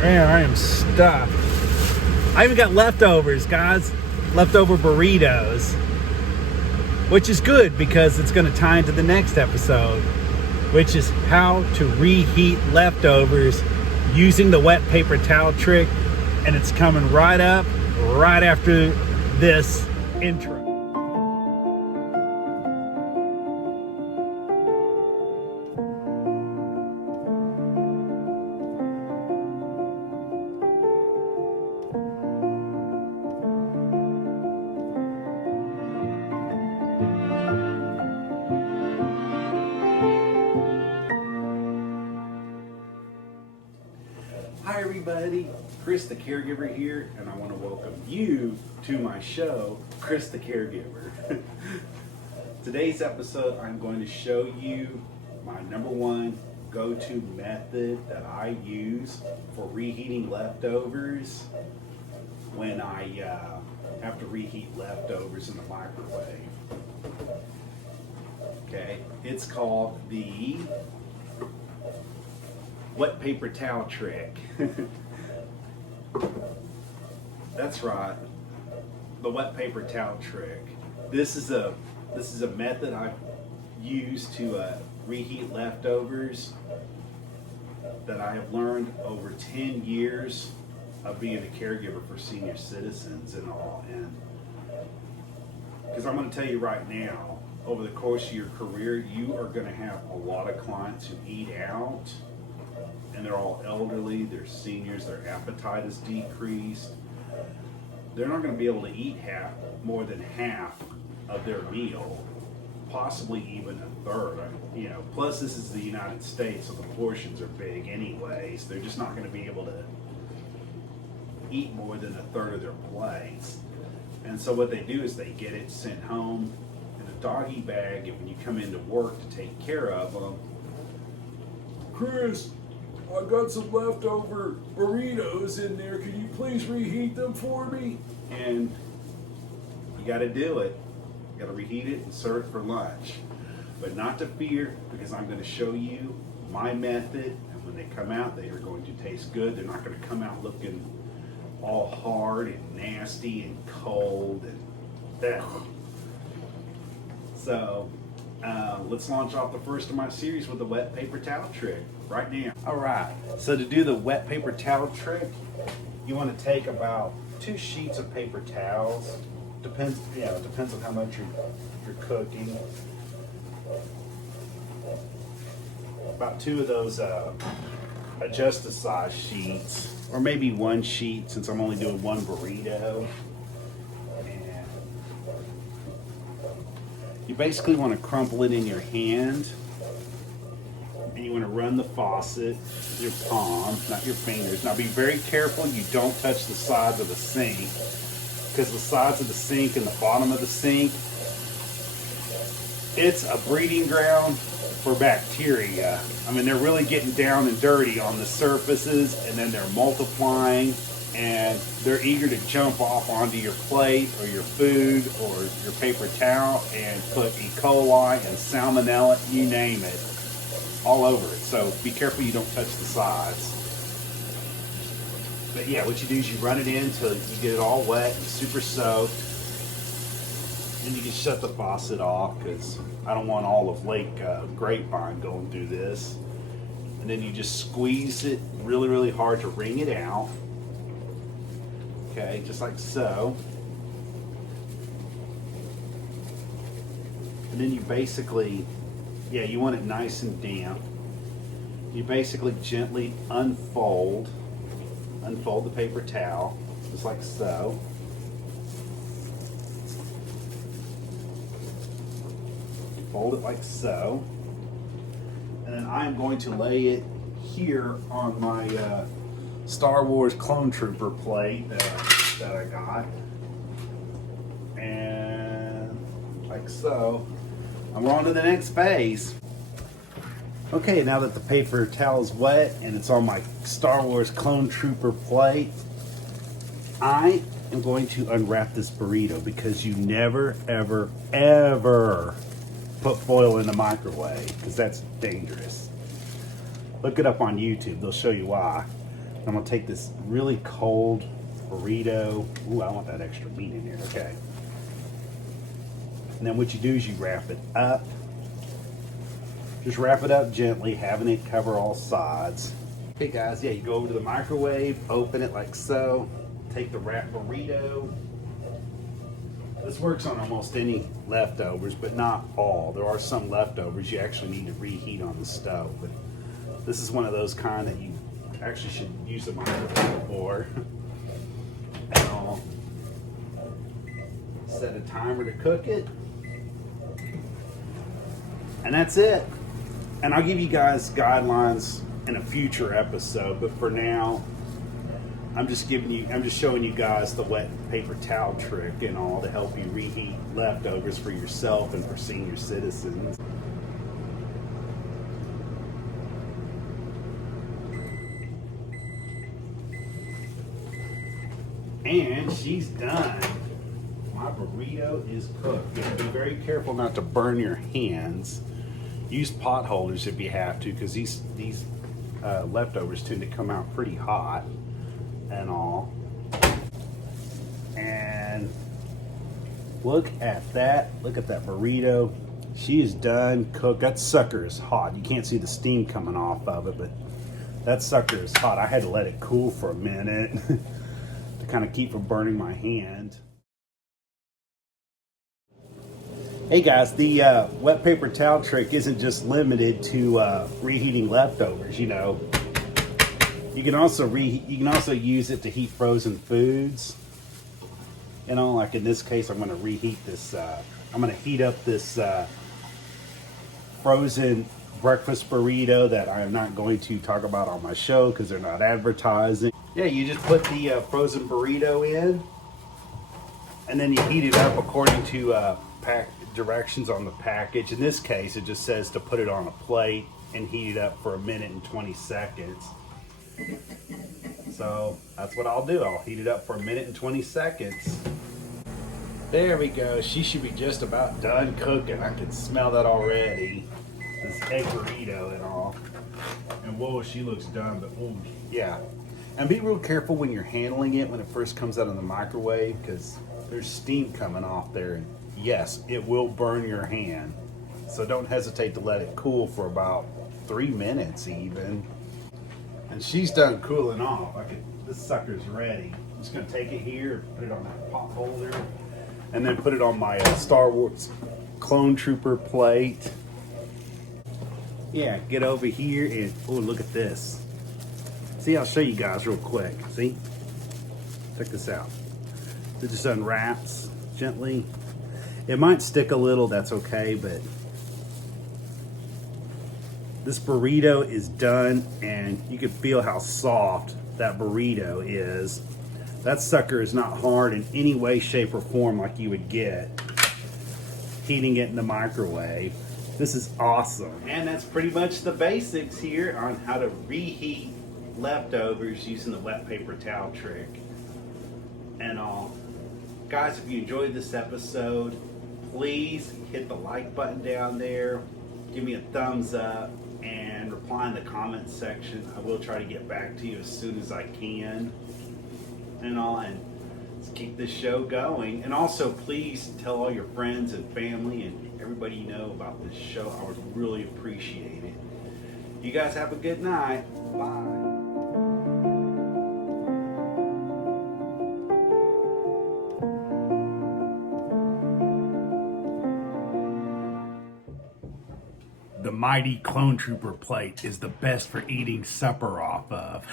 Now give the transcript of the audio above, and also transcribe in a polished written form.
Man, I am stuffed. I even got leftovers, guys. Leftover burritos. Which is good because it's going to tie into the next episode, which is how to reheat leftovers using the wet paper towel trick. And it's coming right up, right after this intro. Hi everybody, Chris the Caregiver here, and I want to welcome you to my show, Chris the Caregiver. Today's episode, I'm going to show you my #1 go-to method that I use for reheating leftovers when I have to reheat leftovers in the microwave. Okay, it's called the wet paper towel trick. That's right, the wet paper towel trick. This is a method I've used to reheat leftovers that I have learned over 10 years of being a caregiver for senior citizens and all. And because I'm going to tell you right now, over the course of your career, you are going to have a lot of clients who eat out. And they're all elderly, they're seniors, their appetite is decreased. They're not going to be able to eat more than half of their meal, possibly even a third. Plus this is the United States, so the portions are big anyways. They're just not going to be able to eat more than a third of their plates. And so what they do is they get it sent home in a doggy bag, and when you come into work to take care of them, Chris, I got some leftover burritos in there. Can you please reheat them for me? And you got to do it. You got to reheat it and serve it for lunch. But not to fear, because I'm going to show you my method. And when they come out, they are going to taste good. They're not going to come out looking all hard and nasty and cold and ugh. So let's launch off the first of my series with the wet paper towel trick right now. All right, so to do the wet paper towel trick, you want to take about 2 sheets of paper towels. Depends on how much you're cooking. About 2 of those adjust the size sheets, or maybe 1 sheet since I'm only doing 1 burrito. And you basically want to crumple it in your hand. And you want to run the faucet with your palm, not your fingers. Now be very careful you don't touch the sides of the sink, because the sides of the sink and the bottom of the sink, it's a breeding ground for bacteria. I mean, they're really getting down and dirty on the surfaces, and then they're multiplying, and they're eager to jump off onto your plate or your food or your paper towel and put E. coli and salmonella, you name it, all over it. So be careful you don't touch the sides. But yeah, what you do is you run it in until you get it all wet and super soaked. And you can shut the faucet off, because I don't want all of Lake Grapevine going through this. And then you just squeeze it really, really hard to wring it out. Okay, just like so. And then you basically, you want it nice and damp. You basically gently unfold the paper towel, just like so. Fold it like so. And then I'm going to lay it here on my Star Wars Clone Trooper plate that I got. And like so. And we're on to the next phase. Okay, now that the paper towel is wet and it's on my Star Wars Clone Trooper plate, I am going to unwrap this burrito, because you never, ever, ever put foil in the microwave, because that's dangerous. Look it up on YouTube, they'll show you why. I'm gonna take this really cold burrito. Ooh, I want that extra meat in here. Okay. And then what you do is you wrap it up. Just wrap it up gently, having it cover all sides. Okay guys, yeah, you go over to the microwave, open it like so, take the wrapped burrito. This works on almost any leftovers, but not all. There are some leftovers you actually need to reheat on the stove, but this is one of those kind that you actually should use the microwave for. And I'll set a timer to cook it. And that's it. And I'll give you guys guidelines in a future episode, but for now, I'm just showing you guys the wet paper towel trick and all to help you reheat leftovers for yourself and for senior citizens. And she's done. My burrito is cooked. You have to be very careful not to burn your hands. Use pot holders if you have to, because these leftovers tend to come out pretty hot and all. And look at that. Look at that burrito. She is done cooked. That sucker is hot. You can't see the steam coming off of it, but that sucker is hot. I had to let it cool for a minute to kind of keep from burning my hand. Hey guys, the wet paper towel trick isn't just limited to reheating leftovers. You know, you can also use it to heat frozen foods. You know, like in this case, I'm going to reheat this. I'm going to heat up this frozen breakfast burrito that I am not going to talk about on my show because they're not advertising. Yeah, you just put the frozen burrito in, and then you heat it up according to directions on the package. In this case, it just says to put it on a plate and heat it up for 1:20 seconds. So that's what I'll do. I'll heat it up for 1:20 seconds. There we go. She should be just about done cooking. I can smell that already. This egg burrito and all. And whoa, she looks done, but oh yeah. And be real careful when you're handling it when it first comes out of the microwave, because there's steam coming off there, and yes, it will burn your hand. So don't hesitate to let it cool for about 3 minutes even. And she's done cooling off. This sucker's ready. I'm just gonna take it here, put it on that pot holder, and then put it on my Star Wars Clone Trooper plate. Yeah, get over here and, oh, look at this. See, I'll show you guys real quick. See? Check this out. It just unwraps gently. It might stick a little, that's okay, but this burrito is done, and you can feel how soft that burrito is. That sucker is not hard in any way, shape, or form like you would get heating it in the microwave. This is awesome. And that's pretty much the basics here on how to reheat leftovers using the wet paper towel trick and all. Guys, if you enjoyed this episode, please hit the like button down there, give me a thumbs up, and reply in the comments section. I will try to get back to you as soon as I can and all, and let's keep this show going. And also, please tell all your friends and family and everybody you know about this show. I would really appreciate it. You guys have a good night. Bye. The mighty Clone Trooper plate is the best for eating supper off of.